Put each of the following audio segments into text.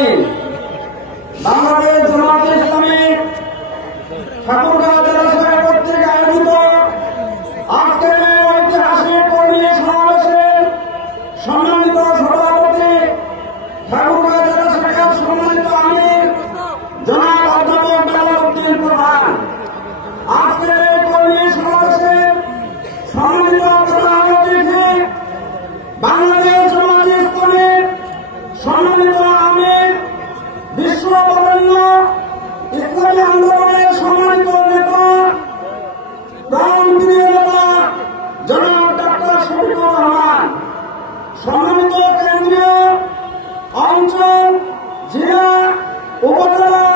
আলামিন। বাংলাদেশ জামায়াতে ইসলামী ঠাকুরগাঁও জেলা শাখা কর্তৃক আয়োজিত আজকের এই ঐতিহাসিক কর্মী সমাবেশে সম্মানিত সভাপতি, ঠাকুরগাঁও জেলা শাখার সম্মানিত আমির জনাব অধ্যাপক বেলাল উদ্দিন প্রধান, আজকের এই কর্মী সমাবেশে সম্মানিত প্রধান অতিথি বাংলাদেশ জামায়াতে ইসলামীর সম্মানিত আমির, বিশ্ববরেণ্য ইসলামী আন্দোলনের সম্মানিত নেতা, প্রাণপ্রিয় নেতা জনাব ডক্টর শফিকুর রহমান, সম্মানিত কেন্দ্রীয়, অঞ্চল, জেলা, উপজেলা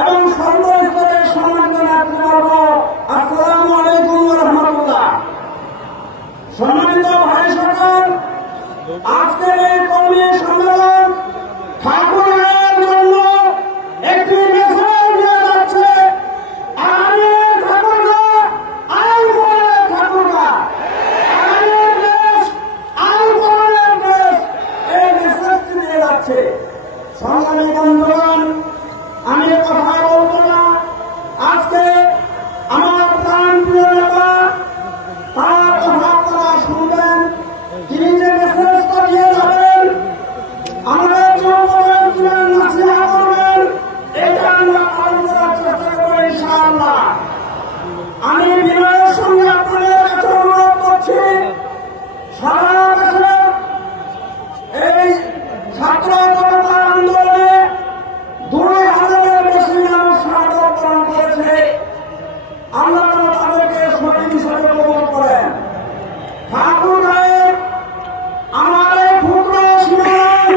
এবং সর্বস্তরের সম্মানিত নেতৃবর্গ, আসসালামু আলাইকুম ওয়া রাহমাতুল্লাহ। সম্মানিত ভাই সকল, আজকের এই কর্মী সম্মেলন ঠাকুরের জন্য একটি মেসেজ দিয়ে যাচ্ছে। আগামী ঠাকুরগাঁও আইন প্রণয়নের ঠাকুরগাঁও, আগামী দেশ আইন প্রণয়নের দেশ, এই মেসেজটি দিয়ে যাচ্ছে। সংগ্রামী বন্ধুগণ, আমি কথা বলবো না। আজকে আমার প্রাণপ্রিয় নেতা তার কথা আপনারা শুনবেন, তিনি যে মেসেজটা দিয়ে যাবেন, আমাদের যুবকদের নাসিহা করবেন, এটা আমরা পালন করার চেষ্টা করব ইনশাআল্লাহ। আমি বিনয়ের সঙ্গে আপনাদের কাছে অনুরোধ করছি, সারা দেশে এই ছাত্র জনতার আন্দোলনে 2,000-এর বেশি মানুষ শাহাদাত বরণ করেছে। আল্লাহ তাআলা তাদেরকে সঠিক হিসেবে কবুল করেন। ঠাকুরগাঁয়ের আমার এই ক্ষুদ্র সীমানায়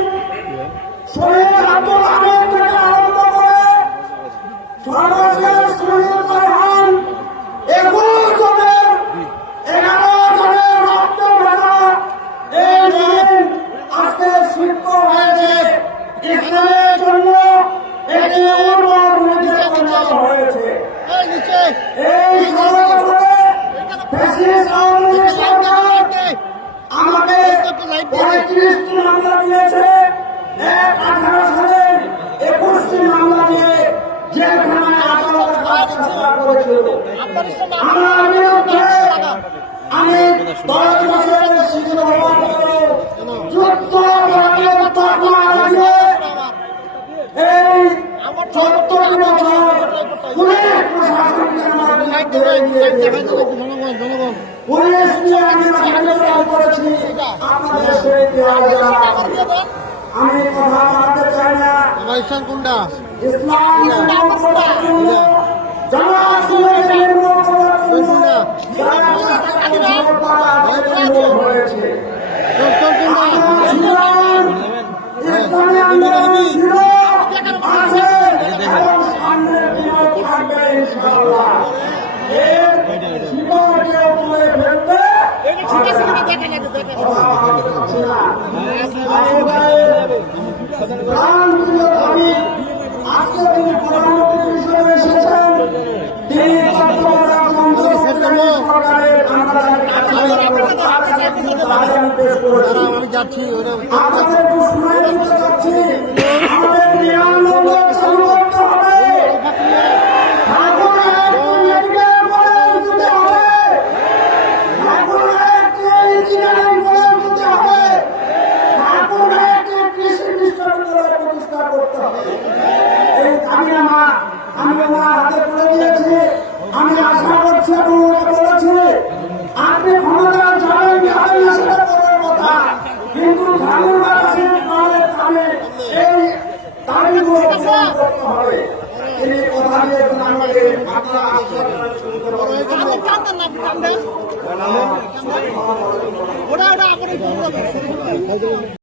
শহীদ আব্দুল আহমেদ থেকে আরম্ভ করে সর্বশেষ শহীদ রায়হান 21 জনের 11 জনের রক্ত ভেজা এই দিন আজকে সিদ্ধ হয়েছে। ইসলামের জন্য এটি উর্বর ভূমিতে পরিণত হয়েছে। এই সর্বশেষে ফ্যাসিস্ট আওয়ামী লীগ সরকার আমাকে 35টি মামলা দিয়েছে। 18 সালে 21টি মামলা দিয়ে জেলখানায় আদালতে রাখার চেষ্টা করেছিল। আমার বিরুদ্ধে আমি 10 বছরের শিশু হওয়ার পরেও যুদ্ধ অপরাধের তকমা লাগিয়ে এই 14 বছর পুলিশ প্রশাসনকে আমার বিরুদ্ধে নিয়ে গিয়েছিল। পুলিশ নিয়ে আমি হামলা করেছি। আপনাদের সেই দেওয়া আমি কথা বলতে চাই না। ইসলাম হয়েছে। ইসলামী আন্দোলন ছিল, আছে এবং সামনের দিনেও থাকবে ইনশাআল্লাহ। এর শিকড়কে উপরে ফেলতে আজকে তিনি প্রধানমন্ত্রী হিসেবে এসেছেন। তিনি সরকারের আপনাদের শুনে দিতে চাচ্ছি, আমাদের বিমান নম্বর চালু করতে হবে। আমি আশা করছি এবং বলেছি, আপনি ক্ষমতা যাবেন যাবেন না সেটা বলার কথা, কিন্তু এই দাবিগুলো পূরণ করতে হবে। তিনি কথা দিয়েছেন আমাদের, আপনারা আশ্বাস শুনতে পারেন।